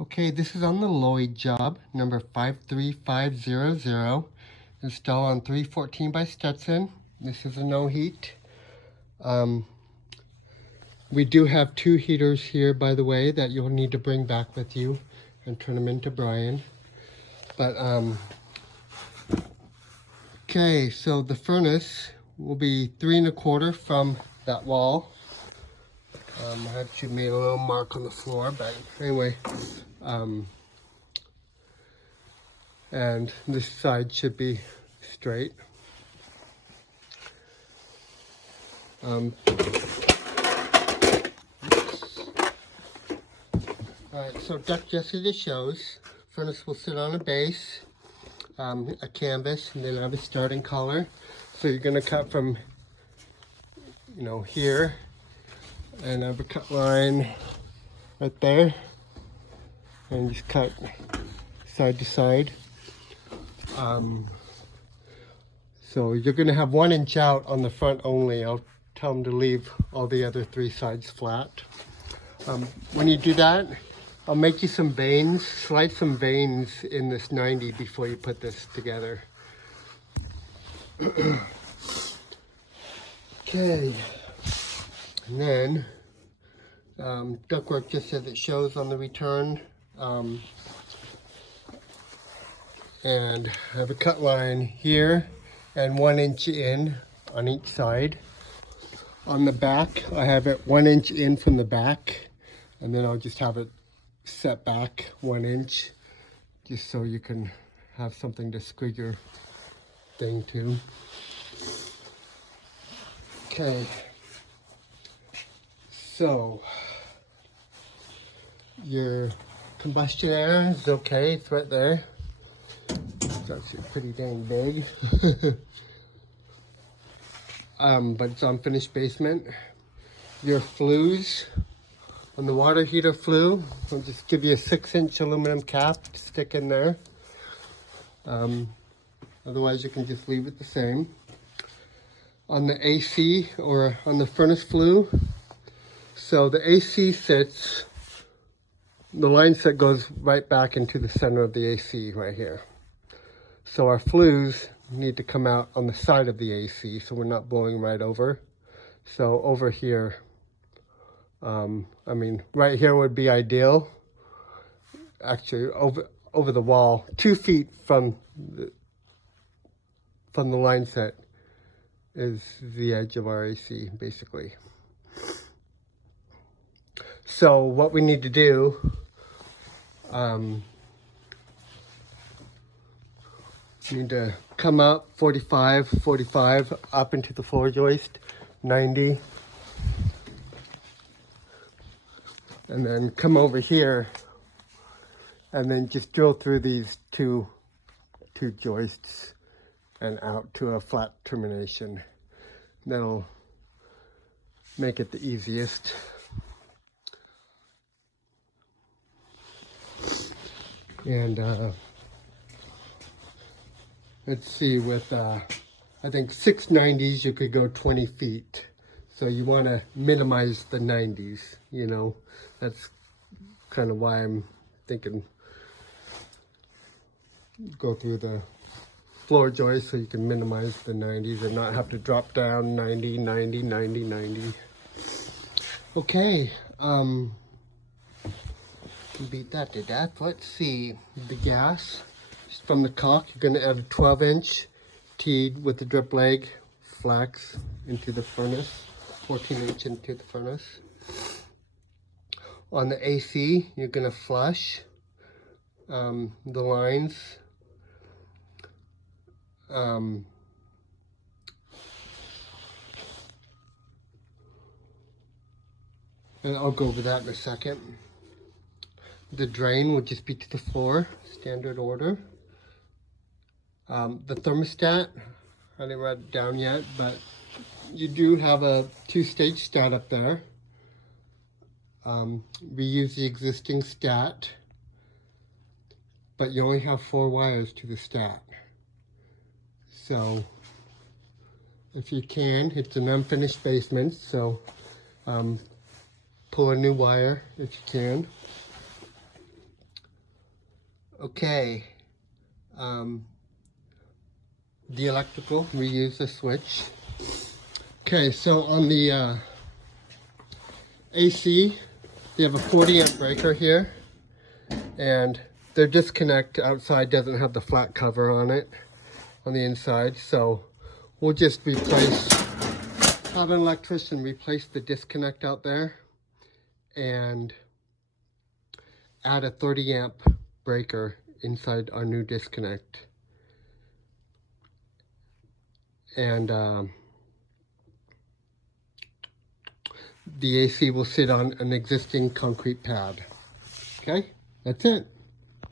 Okay, this is on the Lloyd job, number 53500. Install on 314 by Stetson. This is a no heat. We do have two heaters here, by the way, that you'll need to bring back with you and turn them into Brian. But, okay, so the furnace will be 3 1/4 from that wall. I actually made a little mark on the floor, but anyway. And this side should be straight. Alright, so duct just as it shows. Furnace will sit on a base, a canvas, and then have a starting collar. So you're going to cut from, here, and have a cut line right there, and just cut side to side. So you're going to have 1 inch out on the front only. I'll tell them to leave all the other 3 sides flat. When you do that, I'll make you some veins, slide some veins in this 90 before you put this together. Okay, and then ductwork just as it shows on the return. And I have a cut line here and 1 inch in on each side. On the back, I have it 1 inch in from the back, and then I'll just have it set back 1 inch, just so you can have something to screw your thing to. Okay, so your combustion air is okay, it's right there. It's actually pretty dang big. But it's unfinished basement. Your flues, on the water heater flue, I'll just give you a 6-inch aluminum cap to stick in there. Otherwise you can just leave it the same. On the AC, or on the furnace flue, so the AC sits, the line set goes right back into the center of the AC right here. So our flues need to come out on the side of the AC, so we're not blowing right over. So over here, right here would be ideal. Actually, over the wall, 2 feet from the line set is the edge of our AC, basically. So what we need to do, need to come up 45 up into the floor joist, 90, and then come over here and then just drill through these two joists and out to a flat termination. That'll make it the easiest. And let's see, with I think 6 90s you could go 20 feet. So you want to minimize the 90s, That's kind of why I'm thinking go through the floor joist so you can minimize the 90s and not have to drop down 90, 90, 90, 90. Okay, beat that to death. Let's see, the gas. From the caulk, you're going to add a 12-inch teed with the drip leg flax into the furnace, 14-inch into the furnace. On the AC, you're going to flush the lines. And I'll go over that in a second. The drain will just be to the floor, standard order. The thermostat, I didn't write it down yet, but you do have a 2-stage stat up there. Reuse the existing stat, but you only have 4 wires to the stat. So if you can, it's an unfinished basement, so pull a new wire if you can. Okay. The electrical, we use the switch. Okay, so on the AC, they have a 40 amp breaker here, and their disconnect outside doesn't have the flat cover on it on the inside, so we'll just have an electrician replace the disconnect out there and add a 30 amp breaker inside our new disconnect. And the AC will sit on an existing concrete pad. Okay, that's it.